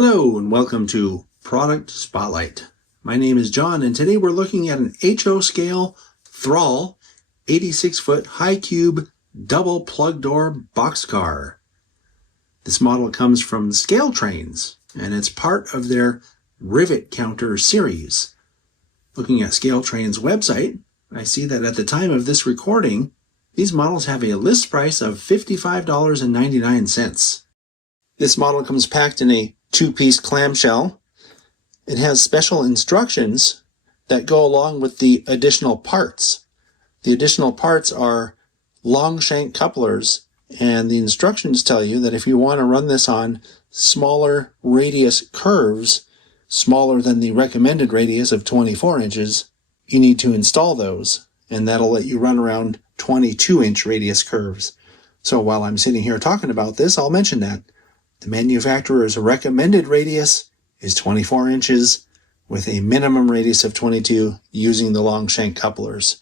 Hello and welcome to Product Spotlight. My name is John and today we're looking at an HO scale Thrall 86-foot high cube double plug door boxcar. This model comes from Scaletrains and it's part of their Rivet counter series. Looking at Scaletrains' website, I see that at the time of this recording, these models have a list price of $55.99. This model comes packed in a two-piece clamshell. It has special instructions that go along with the additional parts. The additional parts are long shank couplers, and the instructions tell you that if you want to run this on smaller radius curves, smaller than the recommended radius of 24 inches, you need to install those, and that'll let you run around 22-inch radius curves. So while I'm sitting here talking about this, I'll mention that. The manufacturer's recommended radius is 24 inches with a minimum radius of 22 using the long shank couplers.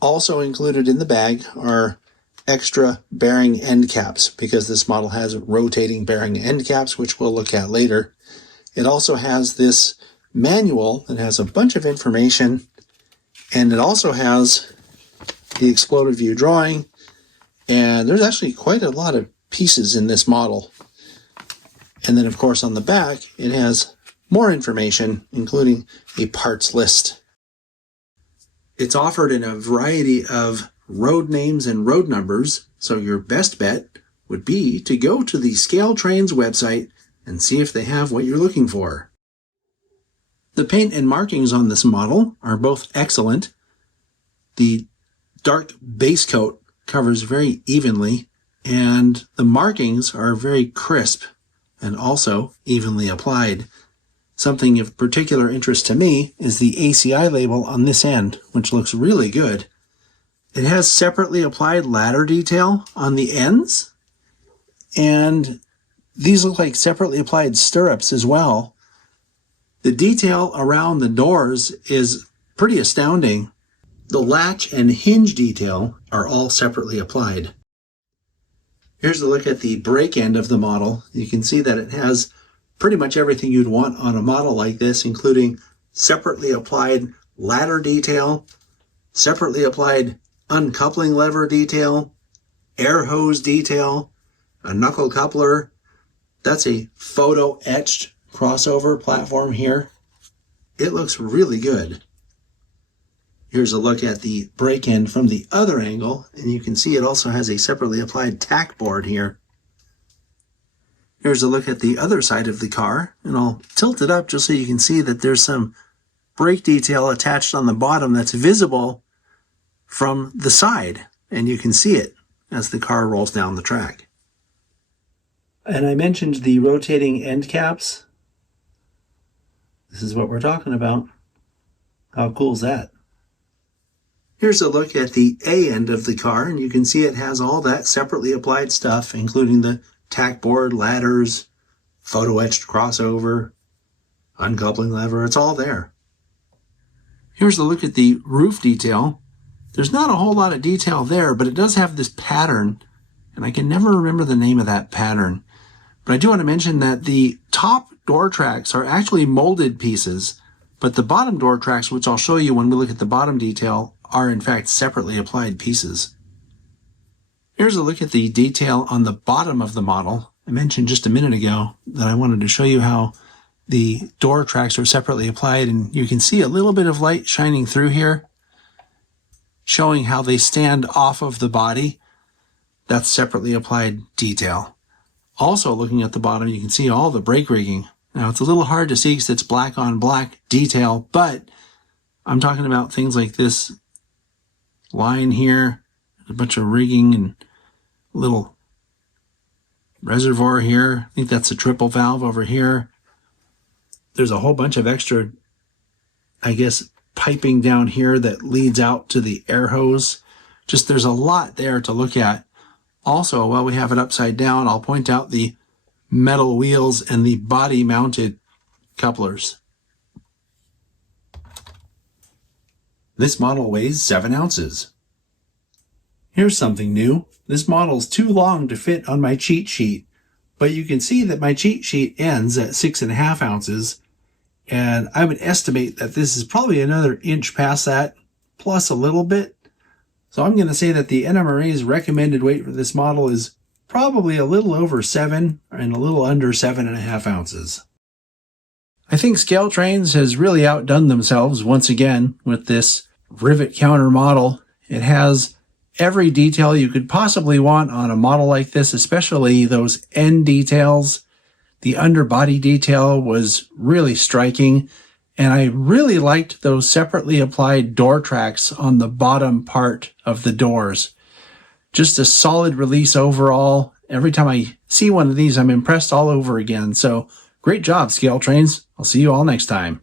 Also included in the bag are extra bearing end caps because this model has rotating bearing end caps, which we'll look at later. It also has this manual that has a bunch of information, and it also has the exploded view drawing, and there's actually quite a lot of pieces in this model. And then, of course, on the back, it has more information, including a parts list. It's offered in a variety of road names and road numbers, so your best bet would be to go to the Scaletrains website and see if they have what you're looking for. The paint and markings on this model are both excellent. The dark base coat covers very evenly, and the markings are very crisp and also evenly applied. Something of particular interest to me is the ACI label on this end, which looks really good. It has separately applied ladder detail on the ends, and these look like separately applied stirrups as well. The detail around the doors is pretty astounding. The latch and hinge detail are all separately applied. Here's a look at the brake end of the model. You can see that it has pretty much everything you'd want on a model like this, including separately applied ladder detail, separately applied uncoupling lever detail, air hose detail, a knuckle coupler. That's a photo etched crossover platform here. It looks really good. Here's a look at the brake end from the other angle, and you can see it also has a separately applied tack board here. Here's a look at the other side of the car, and I'll tilt it up just so you can see that there's some brake detail attached on the bottom that's visible from the side, and you can see it as the car rolls down the track. And I mentioned the rotating end caps. This is what we're talking about. How cool is that? Here's a look at the A end of the car, and you can see it has all that separately applied stuff, including the tack board, ladders, photo etched crossover, uncoupling lever. It's all there. Here's a look at the roof detail. There's not a whole lot of detail there, but it does have this pattern, and I can never remember the name of that pattern. But I do want to mention that the top door tracks are actually molded pieces, but the bottom door tracks, which I'll show you when we look at the bottom detail, are in fact separately applied pieces. Here's a look at the detail on the bottom of the model. I mentioned just a minute ago that I wanted to show you how the door tracks are separately applied, and you can see a little bit of light shining through here, showing how they stand off of the body. That's separately applied detail. Also looking at the bottom, you can see all the brake rigging. Now it's a little hard to see because it's black on black detail, but I'm talking about things like this line here, a bunch of rigging and little reservoir here. I think that's a triple valve over here. There's a whole bunch of extra, I guess, piping down here that leads out to the air hose. Just there's a lot there to look at. Also, while we have it upside down, I'll point out the metal wheels and the body mounted couplers. This model weighs 7 ounces. Here's something new. This model's too long to fit on my cheat sheet, But you can see that my cheat sheet ends at 6.5 ounces, and I would estimate that this is probably another inch past that, plus a little bit. So I'm going to say that the NMRA's recommended weight for this model is probably a little over 7 and a little under 7.5 ounces. I think Scaletrains has really outdone themselves once again with this rivet counter model. It has every detail you could possibly want on a model like this, especially those end details. The underbody detail was really striking, and I really liked those separately applied door tracks on the bottom part of the doors. Just a solid release overall. Every time I see one of these, I'm impressed all over again. So great job, Scaletrains. I'll see you all next time.